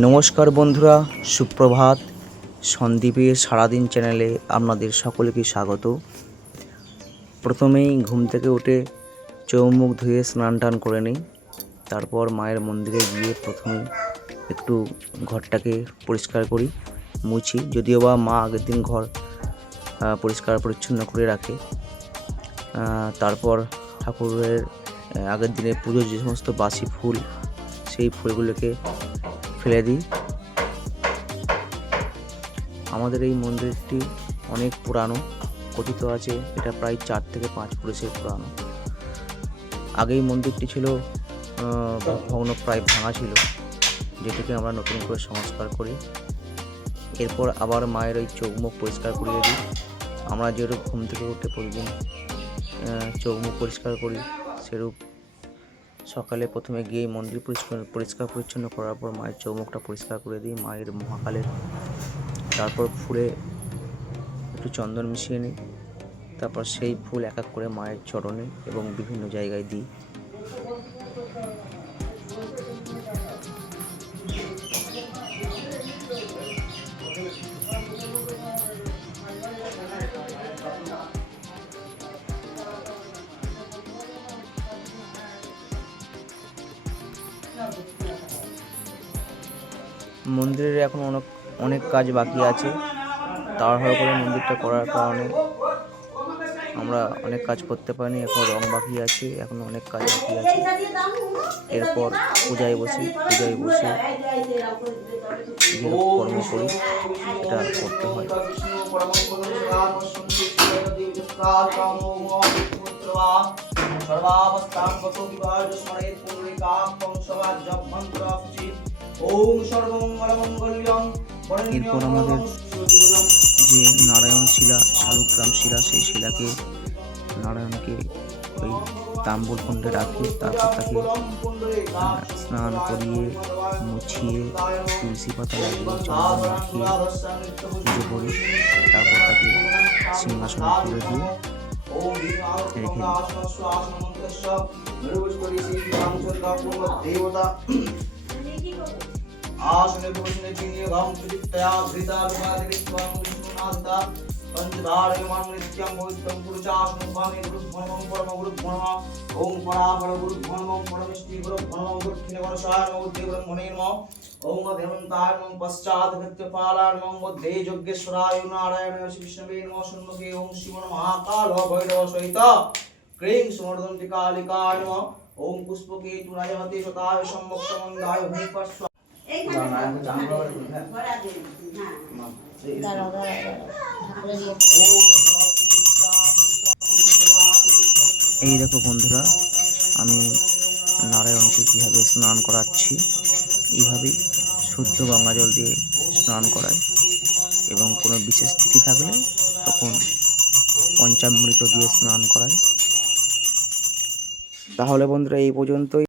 নমস্কার বন্ধুরা, সুপ্রভাত। সন্দীপের সারাদিন চ্যানেলে আপনাদের সকলকে স্বাগত। প্রথমেই ঘুম থেকে উঠে চৌমুখ ধুয়ে স্নান টান করে নিই। তারপর মায়ের মন্দিরে গিয়ে প্রথমে একটু ঘরটাকে পরিষ্কার করি, মুছি। যদিও বা মা আগের দিন ঘর পরিষ্কার পরিচ্ছন্ন করে রাখে। তারপর ঠাকুরের আগের দিনে পুজোর যে সমস্ত বাসি ফুল, সেই ফুলগুলোকে ফেলে দিই। আমাদের এই মন্দিরটি অনেক পুরানো, কথিত আছে এটা প্রায় 4 থেকে 5 পুরুষের পুরানো। আগে এই মন্দিরটি ছিল ভগ্ন, প্রায় ভাঙা ছিল, যেটিকে আমরা নতুন করে সংস্কার করি। এরপর আবার মায়ের ওই চৌমুখ পরিষ্কার করিয়ে দিই। আমরা যেরূপ ঘুম থেকে উঠে প্রতিদিন চৌমুখ পরিষ্কার করি, সেরূপ সকালে প্রথমে গিয়ে মন্দির পরিষ্কার পরিচ্ছন্ন করার পর মায়ের চৌমুখটা পরিষ্কার করে দিই, মায়ের মহাকালের। তারপর ফুলে একটু চন্দন মিশিয়ে নিই। তারপর সেই ফুল এক এক করে মায়ের চরণে এবং বিভিন্ন জায়গায় দিই। মন্দিরের এখন অনেক কাজ বাকি আছে। তাড়াহুড়ো করে মন্দিরটা করার কারণে আমরা অনেক কাজ করতে পারিনি। এখন রং বাকি আছে, এখন অনেক কাজ বাকি আছে। এরপর পূজায় বসে যে কর্ম করি সেটা করতে হয়। এরপর আমাদের যে নারায়ণ শিলা, শালুগ্রাম শিলা, সেই শিলাকে নারায়ণকে ওই তাম্বুল কুণ্ডে রাখি। তারপর তাকে স্নান করিয়ে মুছিয়ে তুলসী পাতা লাগিয়ে চন্দন মাখিয়ে পুজো করি। তারপর তাকে সিংহাসনে তুলে দিয়ে রেখে पंचधारयमान नित्यं पवित्रं पुरुषासनभामे गुरुभ्रमं परमगुरुभ्रमः ओम परापर गुरुभ्रमं परमेष्टि गुरुभ्रमं गुरुखिलवर्षाय नमो देवब्रह्मणे नमः ओम अध्यवन्ताय नमः पश्चात् कृत्यपालाय नमः मध्ये यज्ञेश्वराय नारायणाय विष्णवे नमः सन्मुखे ओम शिवन महाकाल भैरव सहित क्रीं सुमर्दन्ति कालिकाय नमः ओम पुष्पकेतुराय हते सताय सम्मुक्तमन्दाय भूपस्व এই দেখো বন্ধুরা, আমি নারায়ণকে কীভাবে স্নান করাচ্ছি। এইভাবেই শুদ্ধ গঙ্গা জল দিয়ে স্নান করাই, এবং কোনো বিশেষ তিথি থাকলে তখন পঞ্চামৃত দিয়ে স্নান করাই। তাহলে বন্ধুরা এই পর্যন্তই।